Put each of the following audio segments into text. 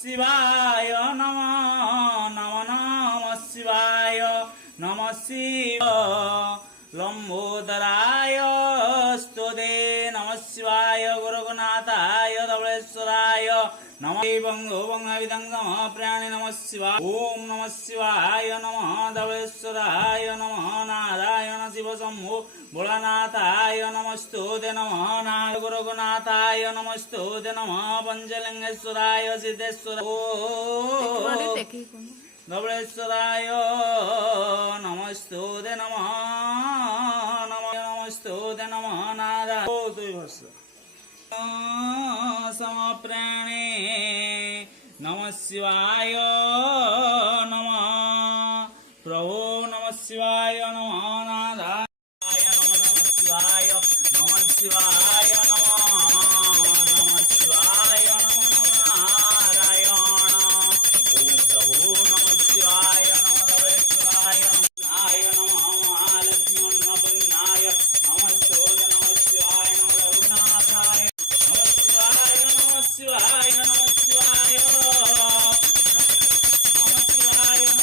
शिवाय नमः नमः नमः शिवाय नमः शिवाय लंबोदराय स्तुते नमः शिवाय गुरुगुनाथाय धवलेश्वराय नमः बंगो बंगाविदंगम प्राणी नमः शिवाय ओम नमः शिवाय नमः धवलेश्वराय नमः नारायण शिव शंभो भोलानाथाय नमस्तुते नमः नाग गुरुगुनाथाय नमस्तुते नमः पंचलिंगेश्वराय सिद्धेश्वर धवलेश्वराय नमस्तुते नमः नमस्तुते नमः नारायण समप्राणे नमः शिवाय नमः प्रभो नमः शिवाय नमः नारायण नमः शिवाय नमः शिवाय नमः नमः शिवाय नमः नारायण ओम प्रभो नमः शिवाय नमः धवलेश्वराय नमः महालक्ष्मी अन्नपूर्णाय नमस्तुते नमः शिवाय नमः रघुनाथाय शिवाय नमः शिवाय नमः शिवाय नमः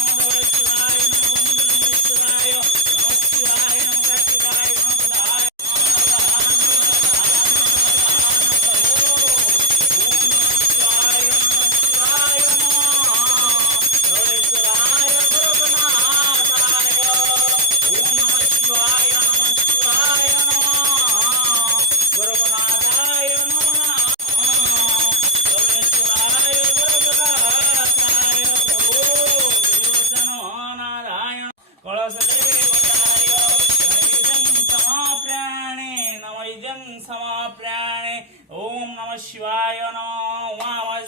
धवलेश्वराय नमः मंगलेश्वराय नमः शिवाय नमः कार्तिकाय नमः पदाय धवलेश्वराय गुरुगुनाथाय ओम नमः शिवाय नमः शिवाय नमः गुरुगुनाथाय नमः समाप्राणे ओम नमः शिवाय नमः उमामय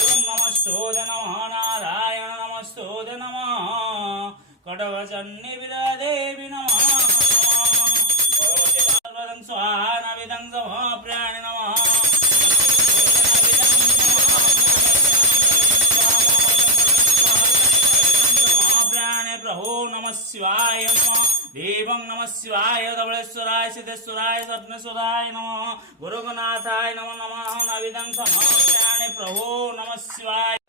ओम नमस्तुते नमः नारायण नमस्तुते नमः कटवचन्निविदा देवी नमः स्वाहा नविदं समाप्राणे नमः प्रभो नमः शिवाय नमः देवं नमः शिवाय धवलेश्वराय सिद्धेश्वराय स्वप्नेश्वराय नमः गुरुगुनाथाय नमो नमः नविदं समाप्राणे प्रभो नमः शिवाय